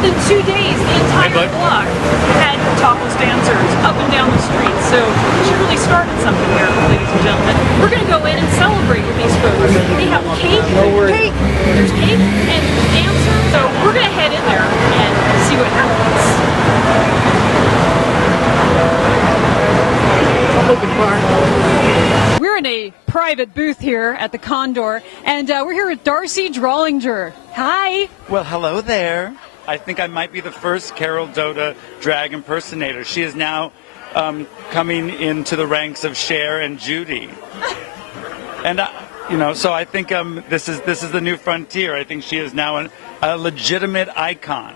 within 2 days, the entire block had topless dancers up and down the street. So she really started something here, ladies and gentlemen. We're going to go in and celebrate with these folks. They have cake. There's cake and dancers. So we're going to head in there and see what happens. We're in a private booth here at the Condor, and we're here with D'Arcy Drollinger. Hi. Well, hello there. I think I might be the first Carol Doda drag impersonator. She is now coming into the ranks of Cher and Judy. And, so I think this is the new frontier. I think she is now a legitimate icon.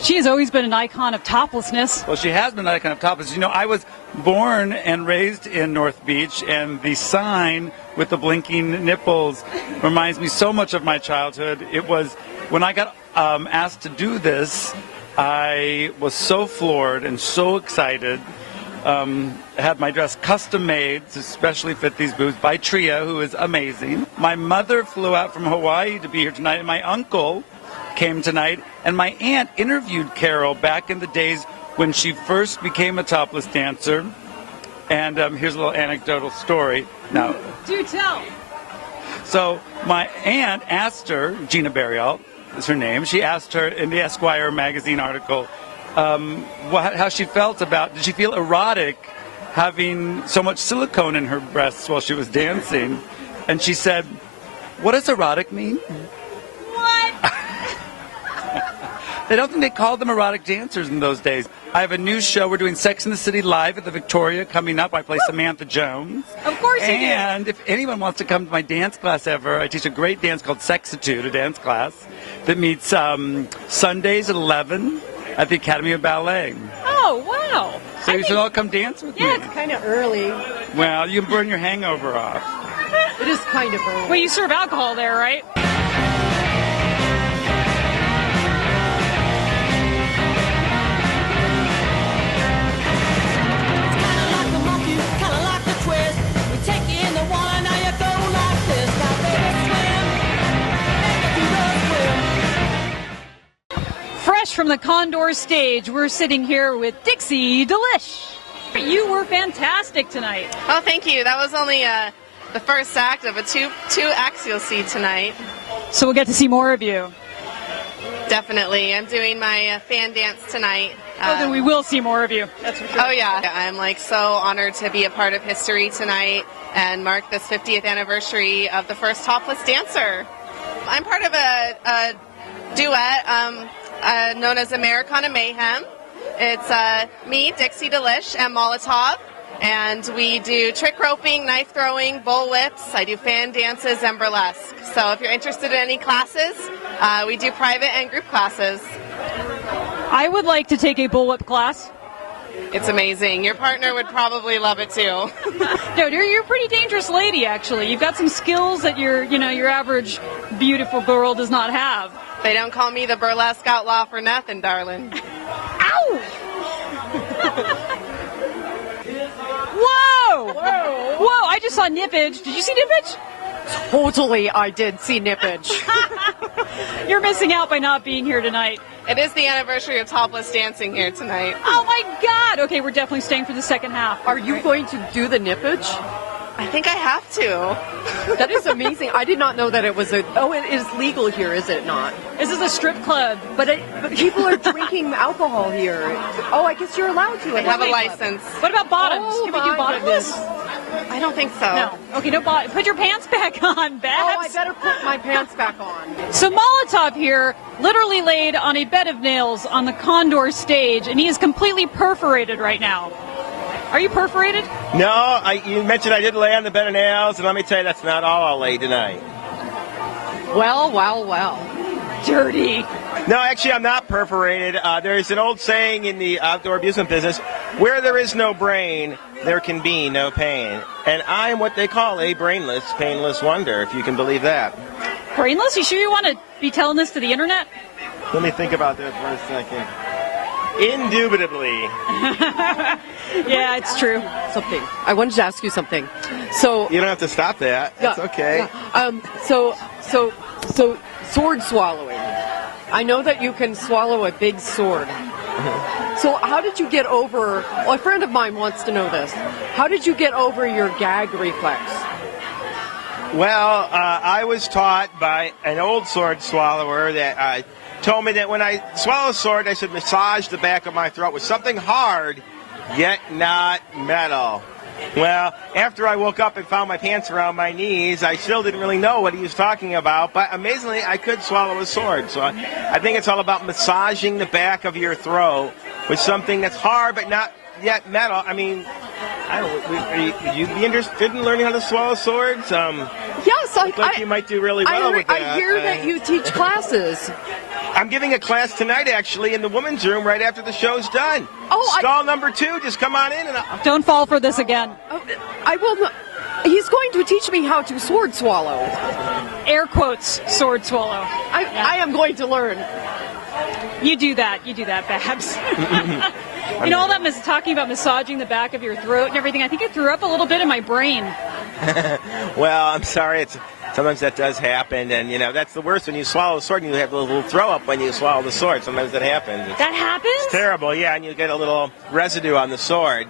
She has always been an icon of toplessness. Well, she has been an icon of toplessness. I was born and raised in North Beach, and the sign with the blinking nipples reminds me so much of my childhood. It was, when I got asked to do this, I was so floored and so excited. Had my dress custom made to especially fit these boobs by Tria, who is amazing. My mother flew out from Hawaii to be here tonight, and my uncle came tonight, and my aunt interviewed Carol back in the days when she first became a topless dancer. And here's a little anecdotal story. Now, do tell. So my aunt asked her, Gina Barrialt is her name, she asked her in the Esquire magazine article how she felt about, did she feel erotic having so much silicone in her breasts while she was dancing? And she said, "What does erotic mean?" I don't think they called them erotic dancers in those days. I have a new show. We're doing Sex and the City live at the Victoria coming up. I play Samantha Jones. Of course you do. And if anyone wants to come to my dance class ever, I teach a great dance called Sexitude, a dance class that meets Sundays at 11 at the Academy of Ballet. Oh, wow. So you should all come dance with me. Yeah, it's kind of early. Well, you can burn your hangover off. It is kind of early. Well, you serve alcohol there, right? Fresh from the Condor stage, we're sitting here with Dixie D'Lish. You were fantastic tonight. Oh, thank you. That was only the first act of a two acts you'll see tonight. So we'll get to see more of you. Definitely. I'm doing my fan dance tonight. Then we will see more of you. That's for sure. Oh, yeah. I'm so honored to be a part of history tonight and mark this 50th anniversary of the first topless dancer. I'm part of a duet known as Americana Mayhem. It's me, Dixie D'Lish, and Molotov, and we do trick roping, knife throwing, bull whips. I do fan dances and burlesque. So if you're interested in any classes, we do private and group classes. I would like to take a bullwhip class. It's amazing. Your partner would probably love it too. No, you're a pretty dangerous lady, actually. You've got some skills that your average beautiful girl does not have. They don't call me the burlesque outlaw for nothing, darling. Ow! Whoa! Whoa! Whoa! I just saw nippage. Did you see nippage? Totally, I did see nippage. You're missing out by not being here tonight. It is the anniversary of topless dancing here tonight. Oh my God! Okay, we're definitely staying for the second half. Are you going to do the nippage? I think I have to. That is amazing. I did not know that it was it is legal here, is it not? This is a strip club. But people are drinking alcohol here. Oh, I guess you're allowed to. I have a license. What about bottoms? Oh, Can we do bottomless? I don't think so. No. Okay, no bottom. Put your pants back on, Babs. Oh, I better put my pants back on. So Molotov here literally laid on a bed of nails on the Condor stage, and he is completely perforated right now. Are you perforated? No, you mentioned I did lay on the bed of nails, and let me tell you, that's not all I'll lay tonight. Well, well, well. Dirty. No, actually, I'm not perforated. There's an old saying in the outdoor amusement business, where there is no brain, there can be no pain. And I'm what they call a brainless, painless wonder, if you can believe that. Brainless? You sure you want to be telling this to the internet? Let me think about that for a second. Indubitably. Yeah, it's true. Something. I wanted to ask you something. So You don't have to stop that. That's okay. Yeah. So sword swallowing. I know that you can swallow a big sword. So how did you get over, well, a friend of mine wants to know this. How did you get over your gag reflex? Well, I was taught by an old sword swallower that told me that when I swallow a sword, I should massage the back of my throat with something hard, yet not metal. Well, after I woke up and found my pants around my knees, I still didn't really know what he was talking about, but amazingly, I could swallow a sword. So I think it's all about massaging the back of your throat with something that's hard but not yet metal. I mean, I don't. Would you be interested in learning how to swallow swords? Yes, You might do really well with that. I hear that you teach classes. I'm giving a class tonight, actually, in the women's room right after the show's done. Stall number 2. Just come on in. Don't fall for this again. I will not. He's going to teach me how to sword swallow. Air quotes, sword swallow. I am going to learn. You do that, Babs. You know, all that talking about massaging the back of your throat and everything, I think it threw up a little bit in my brain. Well, I'm sorry. Sometimes that does happen, and, that's the worst when you swallow a sword and you have a little throw up when you swallow the sword. Sometimes that happens. That happens? It's terrible, yeah, and you get a little residue on the sword.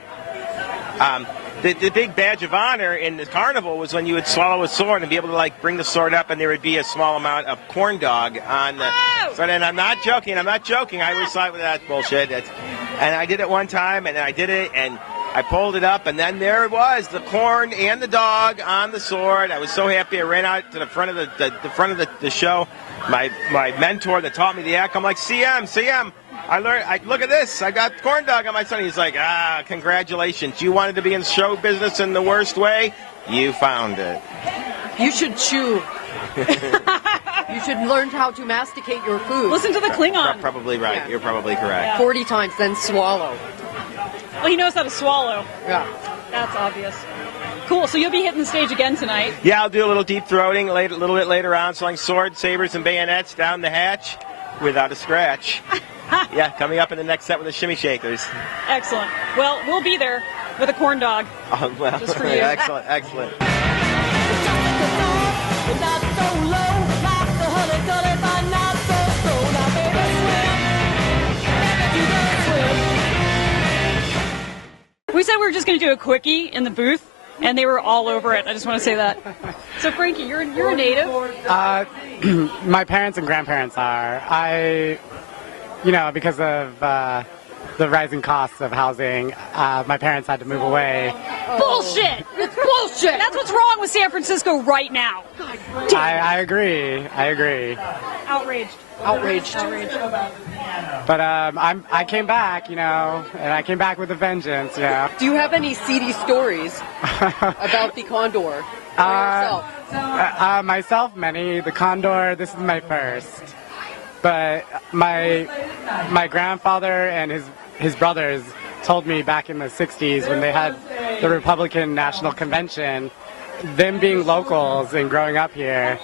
The big badge of honor in the carnival was when you would swallow a sword and be able to, bring the sword up, and there would be a small amount of corn dog on the sword. And I'm not joking. I always thought that's bullshit. And I did it one time, and I did it, and I pulled it up, and then there it was, the corn and the dog on the sword. I was so happy. I ran out to the front of the show. My mentor that taught me the act, I'm like, CM. Look at this. I got corn dog on my son. He's like, congratulations. You wanted to be in show business in the worst way? You found it. You should chew. You should learn how to masticate your food. Listen to the Klingon. Probably right. Yeah. You're probably correct. Yeah. 40 times, then swallow. Well, he knows how to swallow. Yeah. That's obvious. Cool, so you'll be hitting the stage again tonight. Yeah, I'll do a little deep throating a little bit later on, selling swords, sabers, and bayonets down the hatch without a scratch. Yeah, coming up in the next set with the shimmy shakers. Excellent. Well, we'll be there with a corn dog. Oh, well, just for you. Excellent. We said we were just going to do a quickie in the booth, and they were all over it. I just want to say that. So, Frankie, you're a native? My parents and grandparents are. Because of the rising costs of housing, my parents had to move away. Bullshit! It's bullshit! That's what's wrong with San Francisco right now. I agree. Outraged. But I came back, and I came back with a vengeance, yeah. Do you have any seedy stories about the Condor? Myself, many. The Condor, this is my first. But my grandfather and his brothers told me back in the 60s when they had the Republican National Convention, them being locals and growing up here,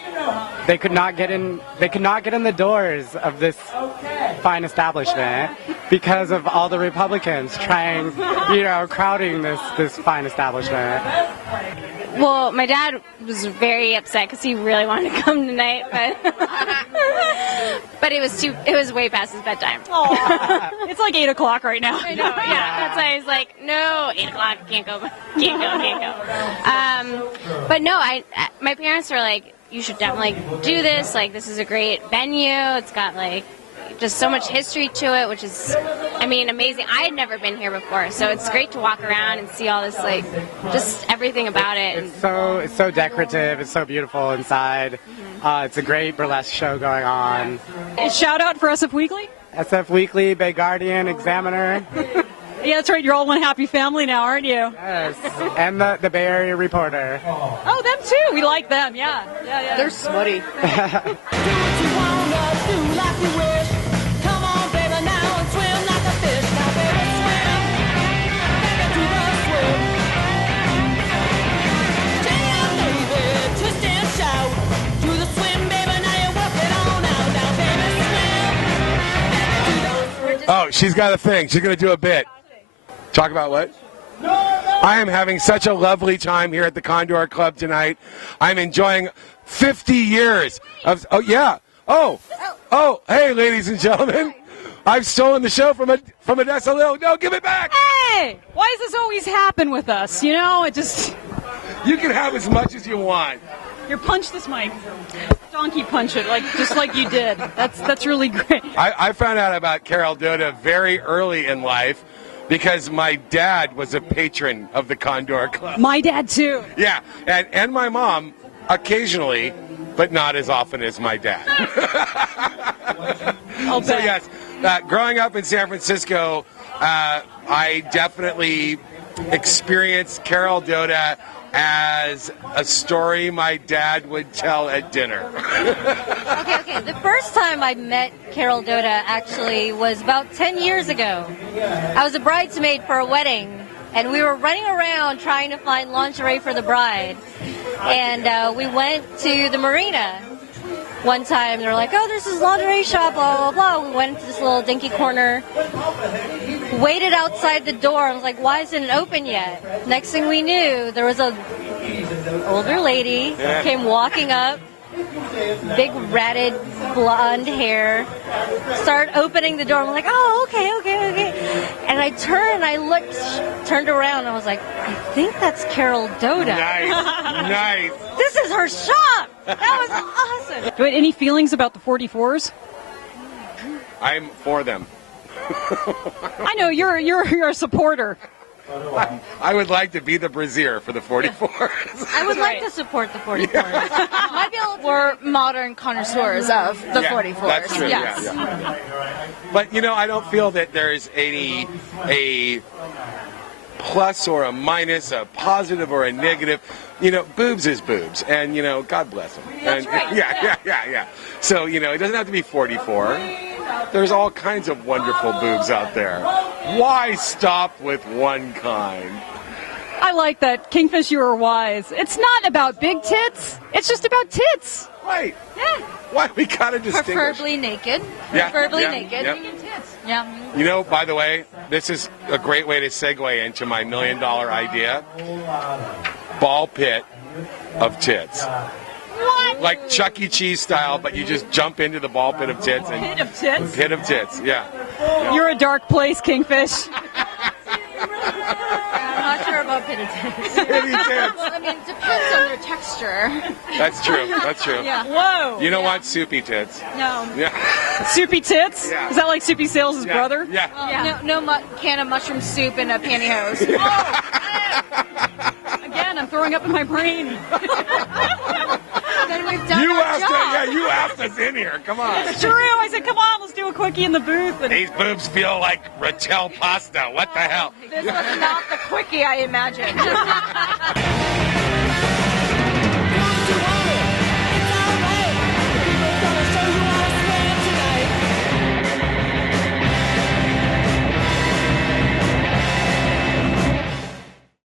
they could not get in the doors of this fine establishment because of all the Republicans trying, crowding this fine establishment. Well, my dad was very upset because he really wanted to come tonight, but it was way past his bedtime. It's like 8 o'clock right now. I know, yeah. That's why I was like, no, 8 o'clock, can't go. But no, my parents were like, you should definitely do this. Like, this is a great venue. It's got just so much history to it, which is, amazing. I had never been here before, so it's great to walk around and see all this, just everything about it. It's so decorative. It's so beautiful inside. It's a great burlesque show going on. Shout out for SF Weekly. SF Weekly, Bay Guardian, Examiner. Yeah, that's right. You're all one happy family now, aren't you? Yes, and the Bay Area Reporter. Oh, them too. We like them. Yeah. They're smutty. Do what you wanna do like you wish. Come on, baby, now and swim like a fish. Now, baby, swim. Baby, do the swim. Jam, baby, twist and shout. Do the swim, baby, now you work it on out. Now, baby, swim. Baby, do the Oh, she's got a thing. She's going to do a bit. Talk about what? I am having such a lovely time here at the Condor Club tonight. I'm enjoying 50 years of Oh, hey, ladies and gentlemen. I've stolen the show from Odessa. No, give it back. Hey, why does this always happen with us? You know, it just... You can have as much as you want. Here, punch this mic. Donkey punch it, just like you did. That's really great. I found out about Carol Doda very early in life because my dad was a patron of the Condor Club. My dad, too. Yeah, and my mom occasionally, but not as often as my dad. I'll So bet. yes, growing up in San Francisco, I definitely experienced Carol Doda as a story my dad would tell at dinner. Okay. The first time I met Carol Doda actually was about 10 years ago. I was a bridesmaid for a wedding, and we were running around trying to find lingerie for the bride. And we went to the marina one time. They were like, oh, there's this lingerie shop, blah, blah, blah. We went to this little dinky corner, waited outside the door. I was like, why isn't it open yet? Next thing we knew, there was a older lady came walking up, big ratted blonde hair, started opening the door. I'm like, oh, okay. And I turned around, and I was like, I think that's Carol Doda. Nice. This is her shop. That was awesome. Wait, any feelings about the 44s? I'm for them. I know you're a supporter. I would like to be the brazier for the 44s. I would like to support the 44s. Might be able to. We're modern connoisseurs of the 44s. That's true. Yes. Yeah. But I don't feel that there's a plus or a minus, a positive or a negative. Boobs is boobs, and God bless them. That's and, right. Yeah. So it doesn't have to be 44. There's all kinds of wonderful boobs out there. Why stop with one kind? I like that. Kingfish, you are wise. It's not about big tits. It's just about tits. Right. Yeah. Why we gotta distinguish? Preferably naked. Yeah, Preferably yeah, naked. yep. Yeah. By the way, this is a great way to segue into my $1 million idea. Ball pit of tits. What? Like Chuck E. Cheese style, but you just jump into the ball pit of tits. And Pit of tits? Pit of tits, yeah. You're a dark place, Kingfish. I'm not sure about pitted tits. Pitty tits. Well, I mean, it depends on their texture. That's true. Yeah. Whoa. You don't want soupy tits. No. Yeah. Soupy tits? Yeah. Is that like Soupy Sales' brother? Yeah. No can of mushroom soup and a pantyhose. Again, I'm throwing up in my brain. Then we've done You our asked job. you asked us in here. Come on. It's true. I said, come on, let's do a quickie in the booth. And These boobs feel like Ratel pasta. What the hell? This was not the quickie I imagined.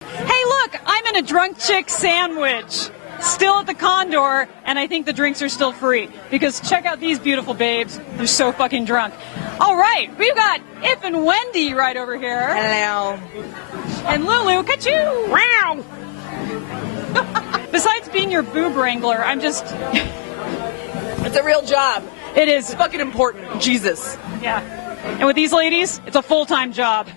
hey, look, I'm in a drunk chick sandwich. Still at the Condor, and I think the drinks are still free. Because check out these beautiful babes. They're so fucking drunk. All right, we've got IfNWhendy right over here. Hello. And Lulu Cachoo. Wow. Besides being your boob wrangler, I'm just... It's a real job. It is. It's fucking important. Jesus. Yeah. And with these ladies, it's a full-time job.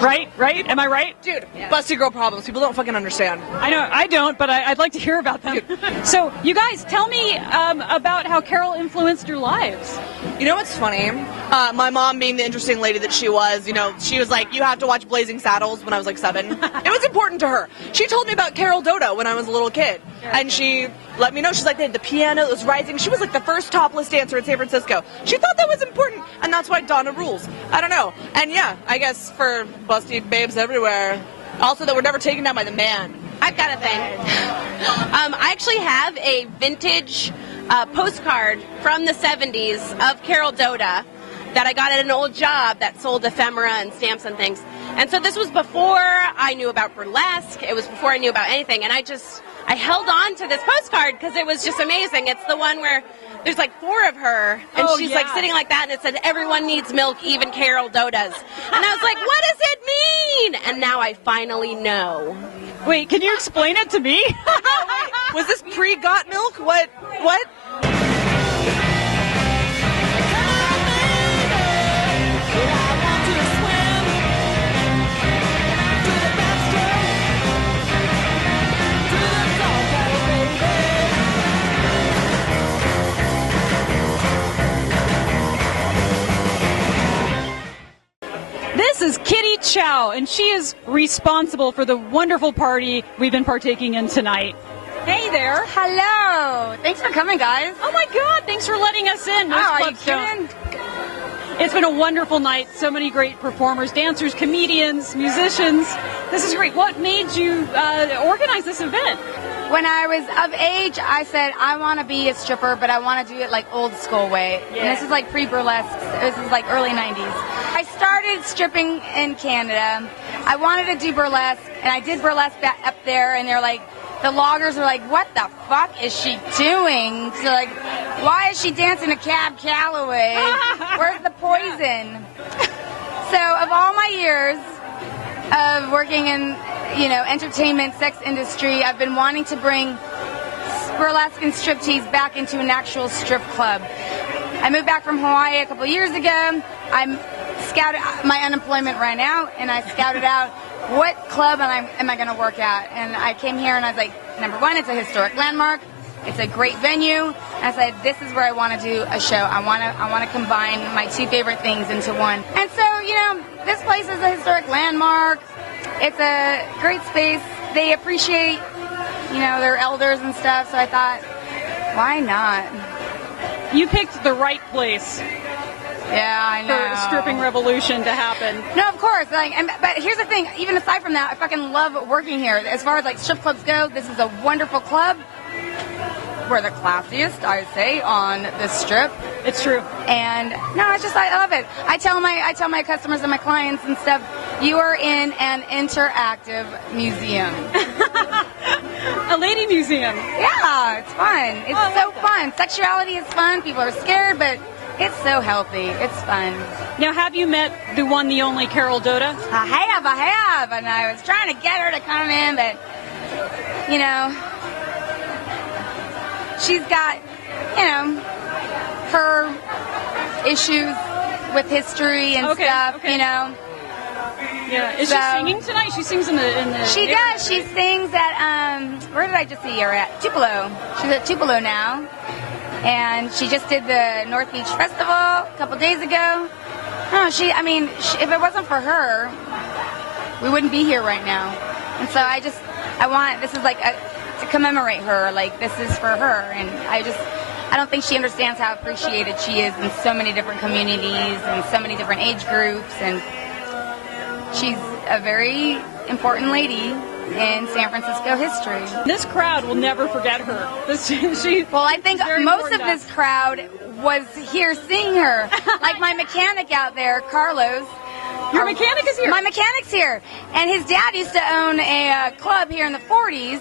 Right? Am I right? Dude, busty girl problems. People don't fucking understand. I know, I don't, but I'd like to hear about them. So, you guys, tell me about how Carol influenced your lives. You know what's funny? My mom, being the interesting lady that she was, she was like, you have to watch Blazing Saddles when I was like 7. It was important to her. She told me about Carol Doda when I was a little kid. And she let me know. She's like, they had the piano that was rising. She was like the first topless dancer in San Francisco. She thought that was important. And that's why Donna rules. I don't know. And yeah, I guess for busty babes everywhere. Also, that we're never taken down by the man. I've got a thing. I actually have a vintage postcard from the 70s of Carol Doda that I got at an old job that sold ephemera and stamps and things. And so this was before I knew about burlesque. It was before I knew about anything. And I held on to this postcard because it was just amazing. It's the one where there's like 4 of her, and she's like sitting like that, and it said, everyone needs milk, even Carol Doda's. And I was like, what does it mean? And now I finally know. Wait, can you explain it to me? Was this pre-got milk? What? This is Kitty Chow, and she is responsible for the wonderful party we've been partaking in tonight. Hey there. Hello. Thanks for coming, guys. Oh my God, thanks for letting us in. Most are you clubs don't. kidding? It's been a wonderful night. So many great performers, dancers, comedians, musicians. This is great. What made you organize this event? When I was of age, I said, I want to be a stripper, but I want to do it like old school way. Yeah. And this is like pre-burlesque. This is like early 90s. I started stripping in Canada. I wanted to do burlesque, and I did burlesque up there, and they're like, the loggers were like, what the fuck is she doing? So like, why is she dancing a Cab Calloway? Where's the poison? So of all my years of working in, entertainment, sex industry, I've been wanting to bring burlesque and striptease back into an actual strip club. I moved back from Hawaii a couple years ago. I scouted, my unemployment ran out, and I scouted out what club am I going to work at. And I came here and I was like, number one, it's a historic landmark. It's a great venue. And I said, this is where I want to do a show. I want to combine my two favorite things into one. And so, this place is a historic landmark. It's a great space. They appreciate, their elders and stuff. So I thought, why not? You picked the right place. Yeah, I know. For stripping revolution to happen. No, of course. But here's the thing. Even aside from that, I fucking love working here. As far as strip clubs go, this is a wonderful club. We're the classiest, I say, on this strip. It's true. And no, it's just I love it. I tell my customers and my clients and stuff, you are in an interactive museum. A lady museum. Yeah, it's fun. It's so fun. Sexuality is fun. People are scared, but it's so healthy. It's fun. Now, have you met the one, the only Carol Doda? I have. And I was trying to get her to come in, but, she's got, her issues with history and stuff, okay. Yeah. Is she singing tonight? She sings in the She does. She sings at, where did I just see her at? Tupelo. She's at Tupelo now. And she just did the North Beach Festival a couple days ago. No, if it wasn't for her, we wouldn't be here right now. And so this is to commemorate her, this is for her. And I don't think she understands how appreciated she is in so many different communities and so many different age groups. And she's a very important lady in San Francisco history. This crowd will never forget her. Well, I think most of this crowd was here seeing her. Like my mechanic out there, Carlos. Your mechanic is here? My mechanic's here. And his dad used to own a club here in the 40s.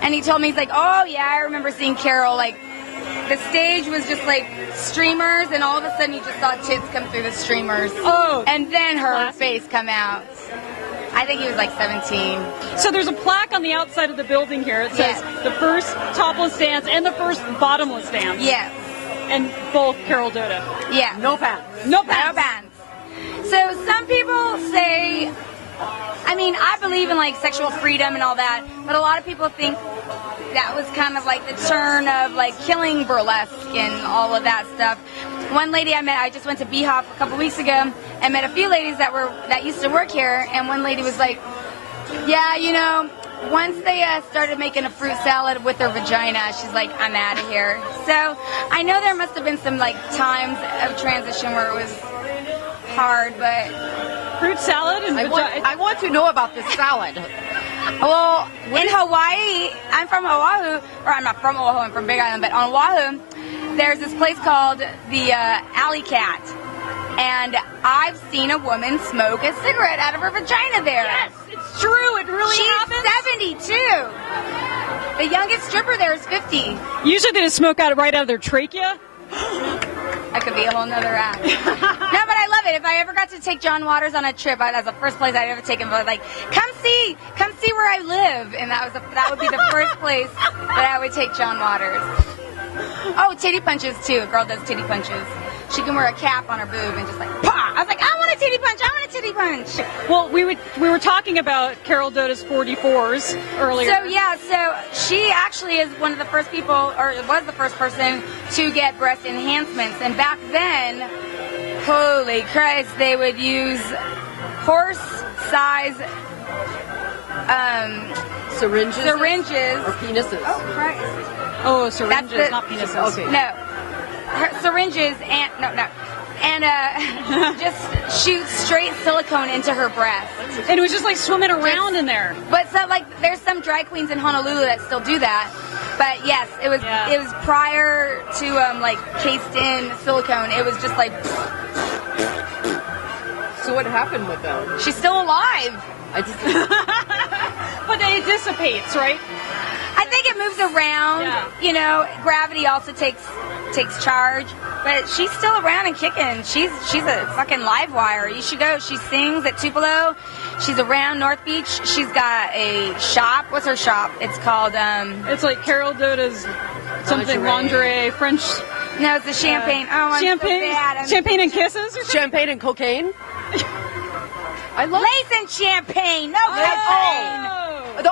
And he told me, he's like, oh yeah, I remember seeing Carol. The stage was just streamers, and all of a sudden you just saw tits come through the streamers. Oh. And then her face come out. I think he was 17. So there's a plaque on the outside of the building here. It says the first topless dance and the first bottomless dance. Yes. And both Carol Doda. Yeah. No pants. No pants. So some people say, I believe in sexual freedom and all that, but a lot of people think that was kind of the turn of killing burlesque and all of that stuff. One lady I just went to B-Hop a couple weeks ago and met a few ladies that used to work here, and one lady was like, yeah, once they started making a fruit salad with their vagina, she's like, I'm out of here. So I know there must have been some times of transition where it was hard, but fruit salad and vagina. I want to know about this salad. Well, in Hawaii, I'm from Oahu, or I'm not from Oahu, I'm from Big Island, but on Oahu, there's this place called the Alley Cat, and I've seen a woman smoke a cigarette out of her vagina there. Yes, it's true, it really happens. She's 72. The youngest stripper there is 50. Usually they just smoke right out of their trachea. That could be a whole nother act. No, but I love it. If I ever got to take John Waters on a trip, that's the first place I'd ever take him. But come see where I live, and that would be the first place that I would take John Waters. Oh, titty punches too. A girl does titty punches. She can wear a cap on her boob and just pah! I was like, I want a titty punch. I want a titty punch. Well, we were talking about Carol Doda's 44s earlier. So she actually is one of the first people, or was the first person to get breast enhancements. And back then, holy Christ, they would use horse-size Syringes? syringes. Or penises? Oh, Christ. Oh, syringes, That's the- not penises. Okay. No. Syringes and, and just shoot straight silicone into her breast. And it was just like swimming around in there. But so, like, there's some drag queens in Honolulu that still do that. But yes, it was prior to like cased in silicone. It was just like, So what happened with them? she's still alive. I just... But it dissipates, right? I think it moves around. Yeah. You know, gravity also takes charge. But she's still around and kicking. She's a fucking live wire. You should go. She sings at Tupelo. She's around North Beach. She's got a shop. What's her shop? It's called It's like Carol Doda's something lingerie, French. No, it's the champagne. I'm champagne, so bad. champagne and kisses, or something? Champagne and cocaine? I love... Lace and champagne. No cocaine.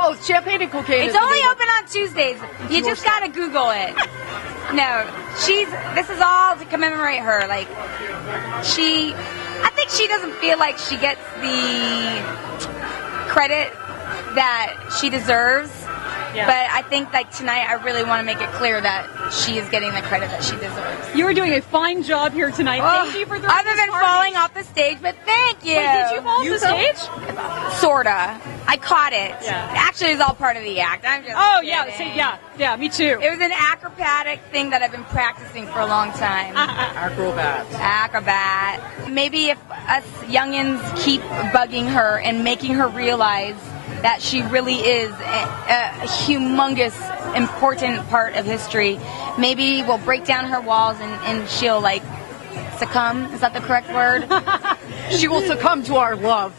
Oh, champagne and cocaine. It's is the only name of- open on Tuesdays. You just gotta Google it. No, this is all to commemorate her. Like, I think she doesn't feel like she gets the credit that she deserves. Yeah. But I think, like, tonight I really want to make it clear that she is getting the credit that she deserves. You were doing a fine job here tonight. Thank you for throwing Other this than party. falling off the stage, but thank you. Wait, did you fall off the stage? Sorta. I caught it. Yeah. Actually, it was all part of the act. I'm just Oh, yeah, kidding. yeah, me too. It was an acrobatic thing that I've been practicing for a long time. Acrobat. Maybe if us youngins keep bugging her and making her realize that she really is a humongous, important part of history, maybe we'll break down her walls and she'll, like, succumb. Is that the correct word? She will succumb to our love.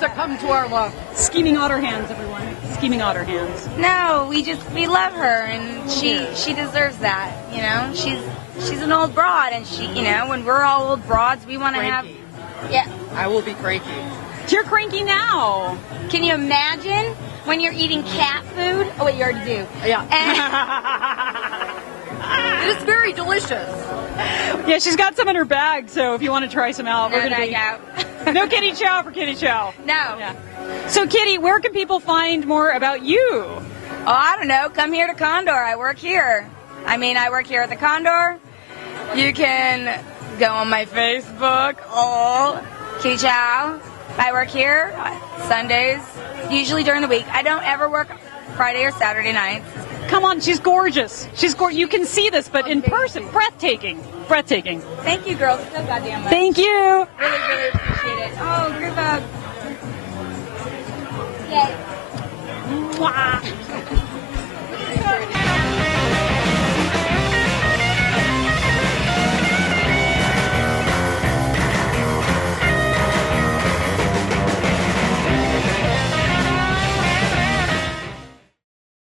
Succumb to our love. Scheming otter hands, everyone. Scheming otter hands. No, we love her, and she deserves that. You know, she's an old broad, and when we're all old broads, we want to have. Cranky. Yeah. I will be cranky. You're cranky now. Can you imagine when you're eating cat food? Oh wait, you already do. Yeah. And It is very delicious. Yeah, she's got some in her bag, so if you want to try some out, we're no, going to be... out. No Kitty Chow for Kitty Chow. No. Yeah. So, Kitty, where can people find more about you? Oh, I don't know. Come here to Condor. I work here. I work here at the Condor. You can go on my Facebook. Oh, Kitty Chow. I work here Sundays, usually during the week. I don't ever work Friday or Saturday nights. Come on, she's gorgeous. She's gorgeous. You can see this, but in person, breathtaking. Breathtaking. Thank you, girls, so goddamn much. Thank you. Really, really appreciate it. Oh, group hug. Yay. Mwah.